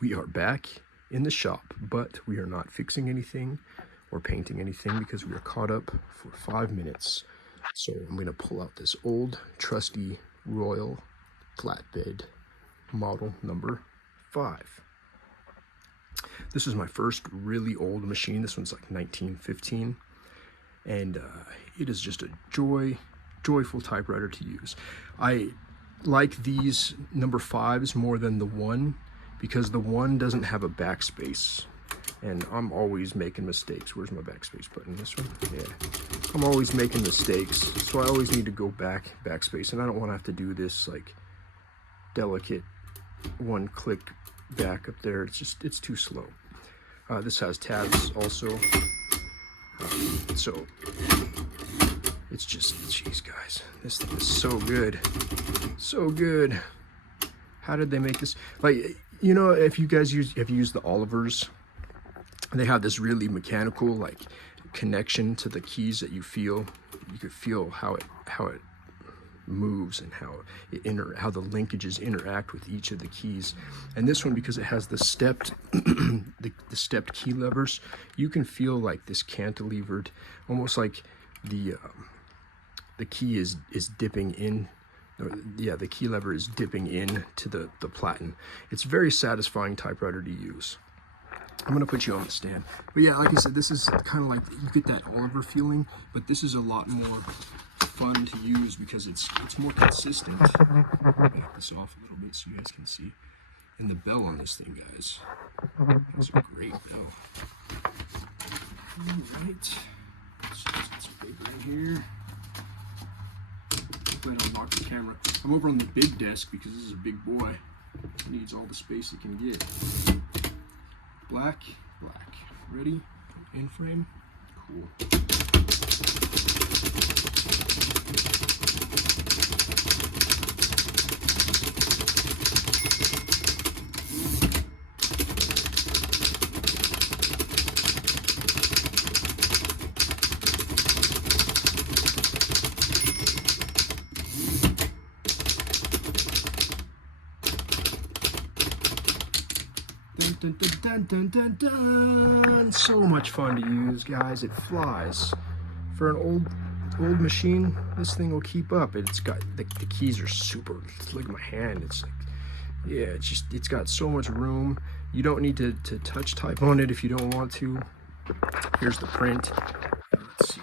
we are back in the shop, but we are not fixing anything or painting anything because we are caught up for 5 minutes. So I'm going to pull out this old trusty Royal flatbed model number 5. This is my first really old machine. This one's like 1915, and it is just a joyful typewriter to use. I like these number 5s more than the 1 because the 1 doesn't have a backspace, and I'm always making mistakes. Where's my backspace button? This one? Yeah. I'm always making mistakes, so I always need to go backspace, and I don't want to have to do this like delicate one click back up there. It's too slow. This has tabs also, so it's just, jeez guys, this thing is so good, so good. How did they make this? Like, you know, if you guys have used the Olivers, they have this really mechanical like connection to the keys that you could feel how it moves and how the linkages interact with each of the keys. And this one, because it has the stepped the stepped key levers, you can feel like this cantilevered, almost like the key is dipping in. Yeah, the key lever is dipping in to the platen. It's a very satisfying typewriter to use. I'm gonna put you on the stand. But yeah, like I said, this is kind of like, you get that Oliver feeling, but this is a lot more fun to use because it's more consistent. Back this off a little bit so you guys can see. And the bell on this thing, guys, it's a great bell. All right, so let's get some paper in here. Go ahead and unlock the camera. I'm over on the big desk because this is a big boy. It needs all the space it can get. Black. Ready? In frame. Cool. Dun, dun, dun, dun, dun. So much fun to use, guys. It flies. For an old machine, this thing will keep up. It's got the keys are super. Look at my hand. It's like, yeah, it's got so much room. You don't need to touch type on it if you don't want to. Here's the print. Let's see.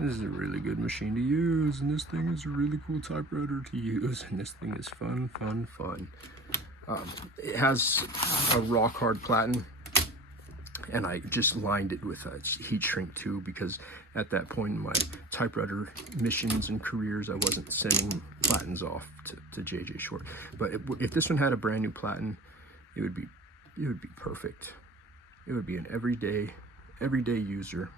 This is a really good machine to use, and this thing is a really cool typewriter to use, and this thing is fun. It has a rock hard platen, and I just lined it with a heat shrink too, because at that point in my typewriter missions and careers, I wasn't sending platens off to JJ Short. But if this one had a brand new platen, it would be perfect. It would be an everyday user.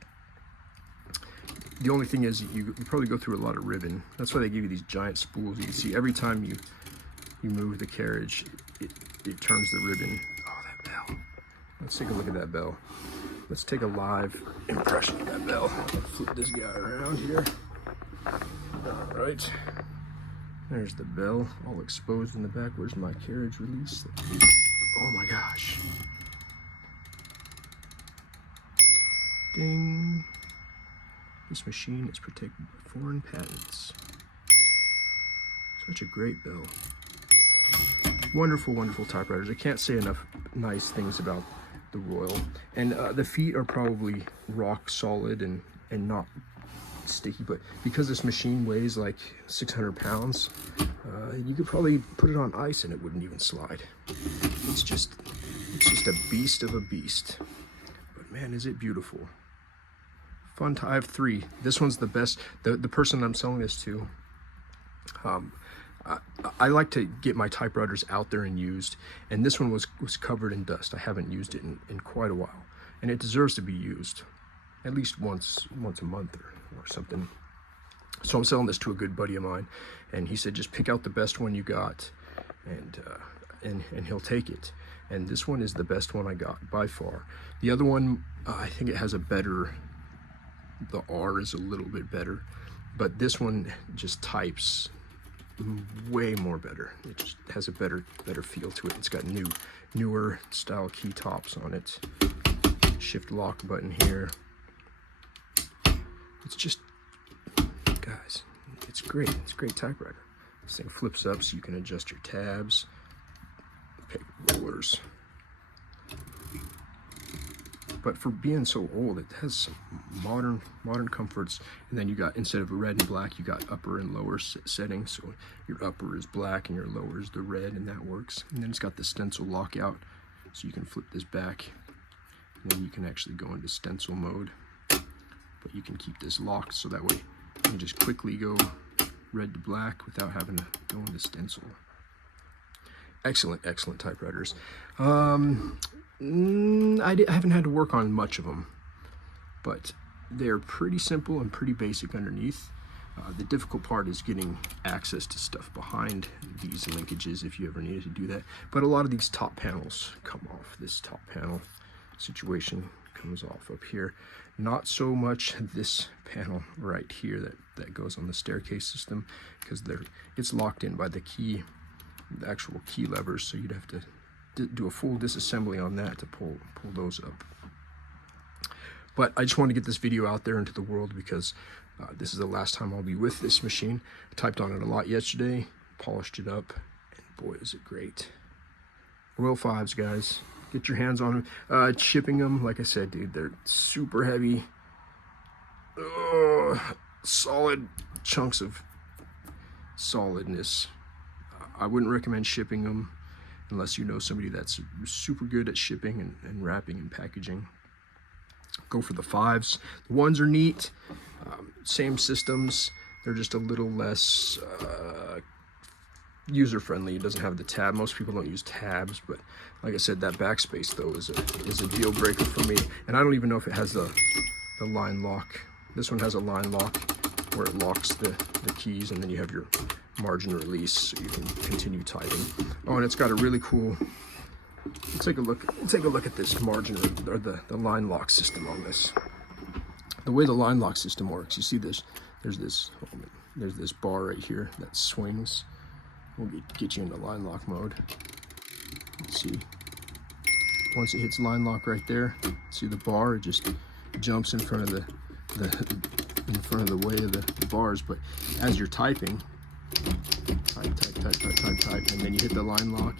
The only thing is you probably go through a lot of ribbon. That's why they give you these giant spools. You can see every time you move the carriage, it turns the ribbon. Oh, that bell. Let's take a look at that bell. Let's take a live impression of that bell. I'll flip this guy around here. All right. There's the bell, all exposed in the back. Where's my carriage release? Oh my gosh. Ding. This machine is protected by foreign patents. Such a great bell. Wonderful typewriters. I can't say enough nice things about the Royal. And the feet are probably rock solid and not sticky, but because this machine weighs like 600 pounds, you could probably put it on ice and it wouldn't even slide. It's just a beast of a beast. But man, is it beautiful. Fun I have 3. This one's the best. The person I'm selling this to, I like to get my typewriters out there and used, and this one was covered in dust. I haven't used it in quite a while, and it deserves to be used at least once a month or something. So I'm selling this to a good buddy of mine, and he said just pick out the best one you got, and he'll take it. And this one is the best one I got by far. The other one, I think it has the R is a little bit better, but this one just types way more better. It just has a better feel to it. It's got newer style key tops on it. Shift lock button here. It's just, guys, it's great. It's a great typewriter. This thing flips up so you can adjust your tabs, pick rollers. But for being so old, it has some modern comforts. And then you got, instead of red and black, you got upper and lower settings. So your upper is black and your lower is the red, and that works. And then it's got the stencil lockout, so you can flip this back, and then you can actually go into stencil mode. But you can keep this locked, so that way you can just quickly go red to black without having to go into stencil. Excellent typewriters. I haven't had to work on much of them, but they're pretty simple and pretty basic underneath. The difficult part is getting access to stuff behind these linkages if you ever needed to do that. But a lot of these top panels come off. This top panel situation comes off up here. Not so much this panel right here that goes on the staircase system, because it's locked in by the actual key levers, so you'd have to do a full disassembly on that to pull those up. But I just want to get this video out there into the world, because this is the last time I'll be with this machine. I typed on it a lot yesterday, polished it up, and boy is it great. Royal 5s, guys. Get your hands on them. Shipping them, like I said, dude, they're super heavy. Solid chunks of solidness. I wouldn't recommend shipping them unless you know somebody that's super good at shipping and wrapping and packaging. Go for the 5s. The 1s are neat. Same systems. They're just a little less user-friendly. It doesn't have the tab. Most people don't use tabs, but like I said, that backspace though is a deal breaker for me. And I don't even know if it has the line lock. This one has a line lock where it locks the keys, and then you have your margin release so you can continue typing. Oh, and it's got a really cool, let's take a look at this margin, or the line lock system on this. The way the line lock system works, you see this, there's this bar right here that swings. We'll get you into line lock mode. Let's see, once it hits line lock right there, see the bar, it just jumps in front of the way of the bars. But as you're typing, type, and then you hit the line lock,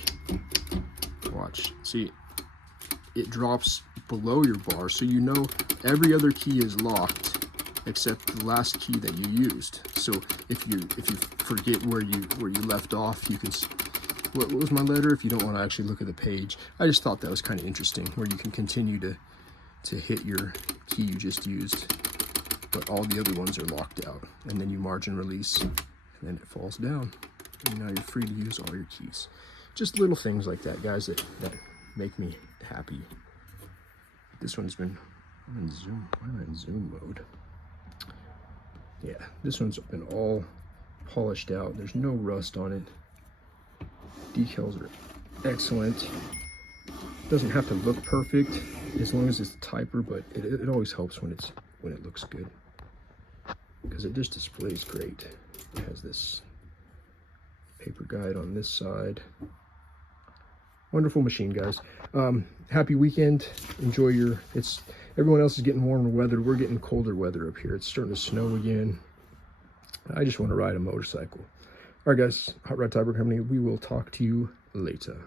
watch, see, it drops below your bar, so you know every other key is locked except the last key that you used. So if you forget where you left off, you can, what was my letter, if you don't want to actually look at the page. I just thought that was kind of interesting, where you can continue to hit your key you just used, but all the other ones are locked out, and then you margin release, and then it falls down, and now you're free to use all your keys. Just little things like that, guys, that make me happy. This one's been, I'm in Zoom. Why am I in Zoom mode? Yeah, this one's been all polished out. There's no rust on it. Decals are excellent. Doesn't have to look perfect as long as it's the typer, but it always helps when it looks good, because it just displays great. It has this paper guide on this side. Wonderful machine, guys. Happy weekend. Enjoy everyone else is getting warmer weather. We're getting colder weather up here. It's starting to snow again. I just want to ride a motorcycle. All right, guys. Hot Rod Typewriter Company. We will talk to you later.